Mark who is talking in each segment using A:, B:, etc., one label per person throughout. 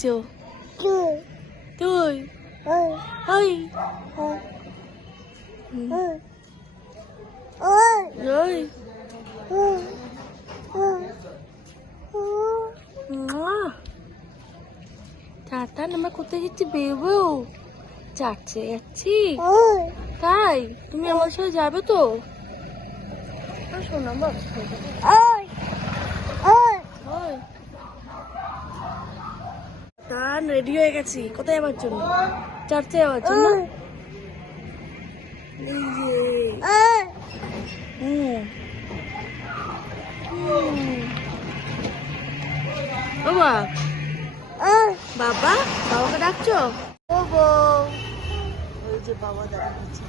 A: চাইছো তুই ওই হুম, ওই মুয়া। টাটা আমরা কোথায় যাচ্ছি বেবো চাচ্ছে যাচ্ছি তাই তুমি আমার সাথে যাবে তো শোনা বাবা ওই টান রেডি হয়ে গেছি। কোথায় যাওয়ার জন্য চার্চে যাওয়ার জন্য। বাবা বাবা বাবাকে ডাকছো? ও ওই যে বাবা দাঁড়াচ্ছে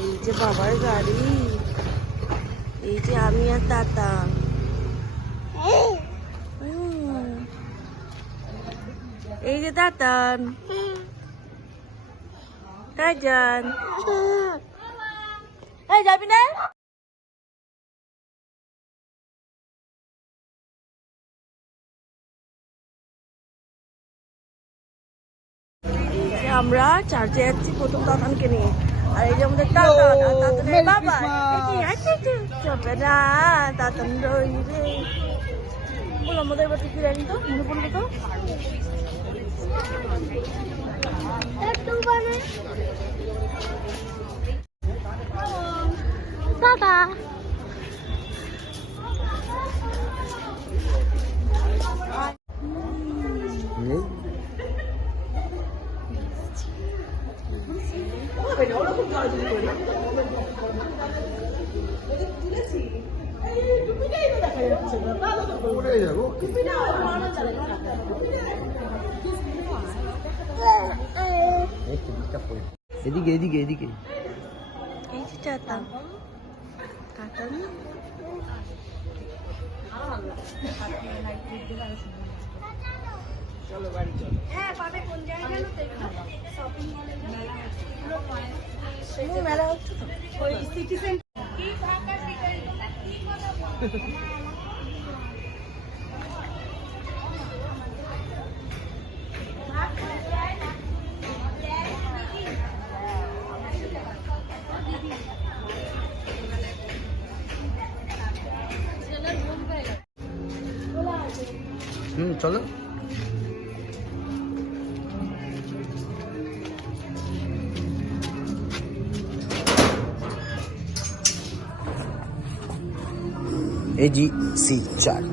A: এই যে বাবার গাড়ি। এই যে আমি আর তাতা। এই যে তাতান কাজান এই যাবি না? আমরা চার্চে যাচ্ছি প্রথম দাদানকে নিয়ে। আর এই যে আমাদের দাদা দাদানের বাবা? চবে না দাদান রই রে বল আমাদের বাড়ি কি জানি তো? মনে পড়ল তো? বাবা
B: এদিকে এদিকে এদিকে।
A: এই যে চাতা কাটান মেলা হচ্ছে তো
C: Şimdi çalın. Edi Sicak.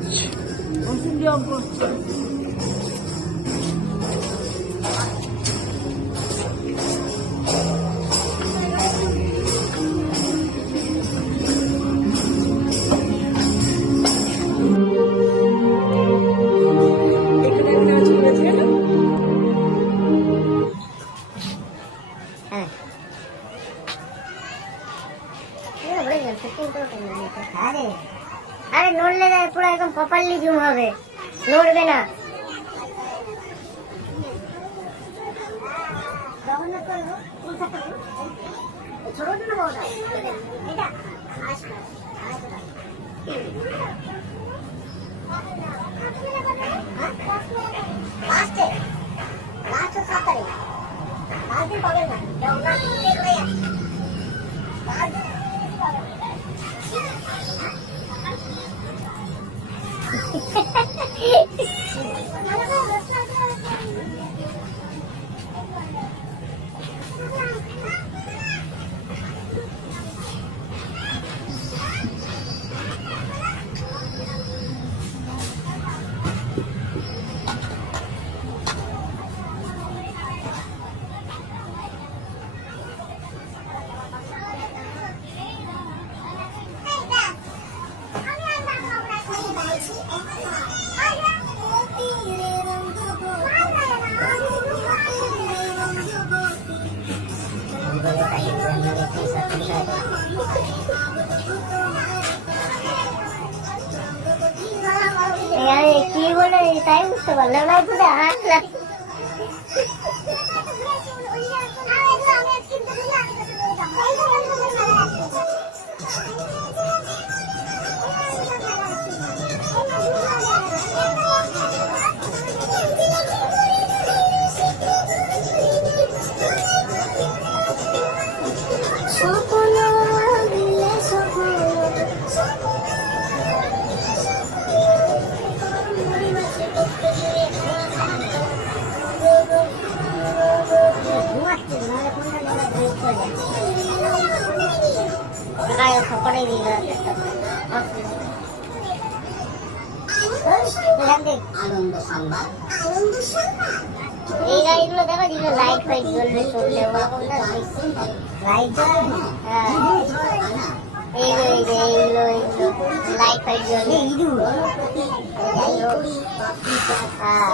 C: Nasıl bir properly zoom হবে। নড়বে না। পাঁচ দিন পাবেন না কি বলে তাই বুঝতে পারলাম না পুরো হাসলাম দিকে চেষ্টা করো। এখান থেকে আনন্দ সংবাদ আনন্দ সংবাদ এই গাড়িগুলো দেখো যেগুলো লাইট ফাইট জ্বলবে চলবে লাইট হ্যাঁ এই যে এই যে এইগুলো লাইট ফাইট জ্বলবে হ্যাঁ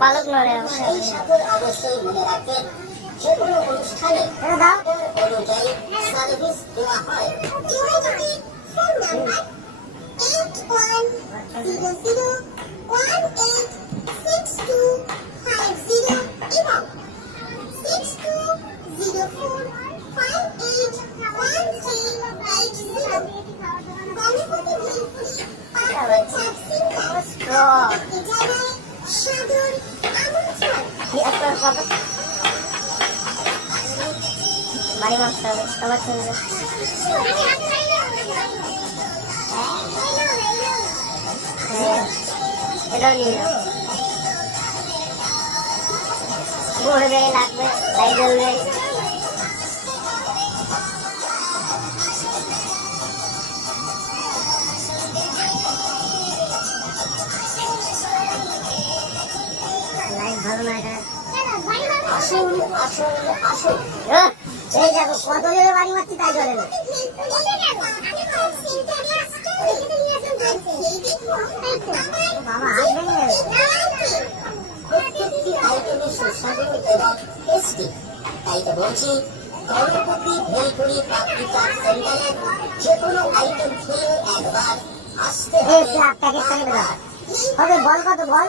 C: পালক নড়ে
D: eight six two
C: বাড়ি মারতে হবে সবার সঙ্গে এটাও নিয়ে নাও। ঘুরবে লাগবে লাইট জ্বলবে এই দেখো কত জোরে বাড়ি মারছি তাই জলে না। বাবা হাত ভেঙে
E: তাই তো বলছি ভেলপুরি সেন্টারের যে কোনো আইটেম খেয়ে একবার আসতে হবে
C: বল কত বল।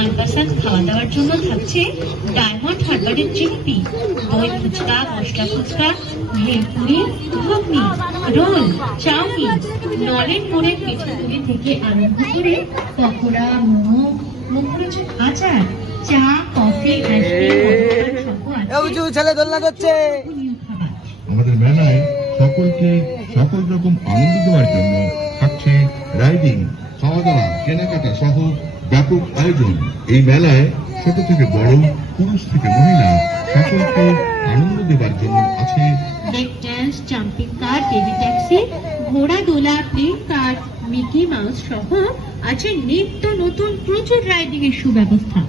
F: মনপসন্দ খাওয়া দাওয়ার জন্য থাকছে ডায়মন্ড হারবারের চিংড়ি দই ফুচকা মশলা ফুচকা ভেলপুরি ঘুগনি রোল চাউমিন নলেন মোড়ের পিঠাপুরি থেকে আরম্ভ করে পকোড়া মোমো মুখরোচক আচার চা কফি আইসক্রিম
B: ছেলে দোলনা করছে।
G: আমাদের মেলায় সকলকে সকল রকম আনন্দ দেওয়ার জন্য থাকছে রাইডিং খাওয়া দাওয়া কেনাকাটা সহ ব্যাপক আয়োজন। এই মেলায় ছোট থেকে বড় পুরুষ থেকে মহিলা সকলকে আনন্দ দেওয়ার জন্য আছে
F: break dance jumping car baby taxi ঘোড়া দোলা প্লেন কার মিকি মাউস সহ আছে নিত্য নতুন প্রচুর রাইডিং এর সুব্যবস্থা।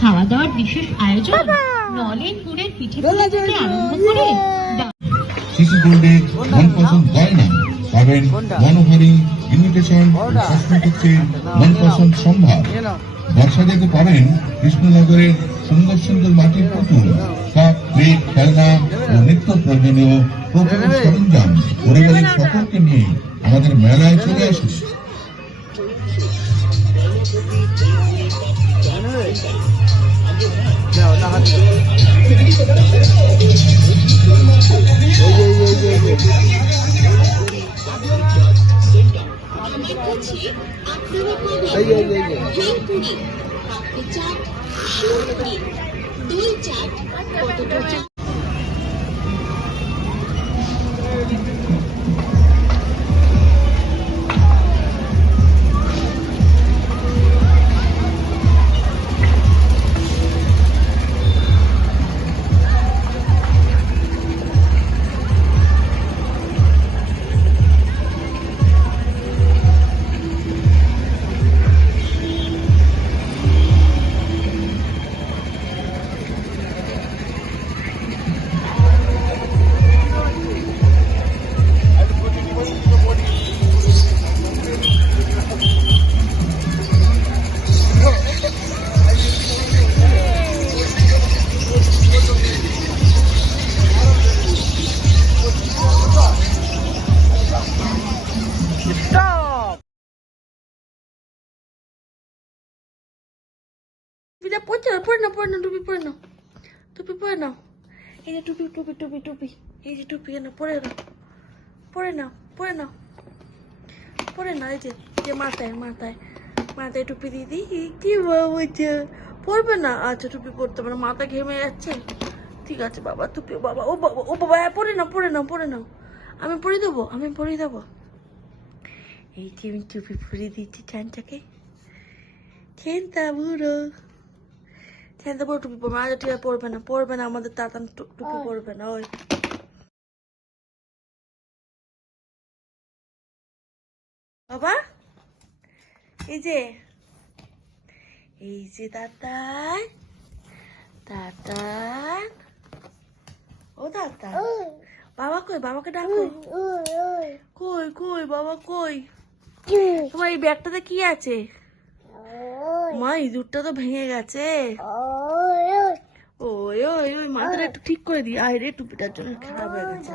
F: খাওয়া দাওয়ার বিশেষ আয়োজন নলেন গুড়ের পিঠে থেকে আরম্ভ করে ডা-
G: সিসি গোল্ডের মনপসন্দ গয়না পাবেন মনোহারি ইনভিটেশন সস্ত্রক্ষেত্রের মনপসন্দ সম্ভার বর্ষা যেতে পারেন কৃষ্ণনগরের সুন্দর সুন্দর মাটির পুতুল কাপ প্লেট খেলনা ও নিত্য প্রয়োজনীয় প্রচুর সরঞ্জাম পরিবারের সকলকে নিয়ে আমাদের মেলায় চলে আসুন
B: না
A: না পড়ে নাও পড়ে নাও টুপি পরে নাও টুপি পরে নাও এই যে টুপি টুপি টুপি টুপি এই যে টুপি এনে পরে নাও পরে নাও পরে নাও পরে নাও এই যে যে মাথায় মাথায় মাথায় টুপি দিয়ে দিই কি বাবা পরবে না আচ্ছা টুপি পরতে পারে মাথা ঘেমে যাচ্ছে ঠিক আছে বাবা টুপি বাবা ও বাবা ও বাবা হ্যাঁ পরে নাও পরে নাও পরে নাও আমি পরে দেবো আমি পরে দেবো এই যে আমি টুপি পরে দিচ্ছি ঠ্যানটাকে ঠ্যানটা বুড়ো ঠ্যানটা বুড়ো টুপি পরবে। আজ ঠিক পরবে না পরবে না আমাদের তাতান টুপি পরবে না ওই। বাবা এই যে এই যে দাতান দাতান ও দাতান বাবা কই? বাবাকে ডাকো কই? কই বাবা কই? তোমার এই ব্যাগটাতে কি আছে? মা ইঁদুরটা তো ভেঙে গেছে। ওই ওই মাথাটা একটু ঠিক করে দিই। আয় রে টুপিটার জন্য খারাপ হয়ে গেছে।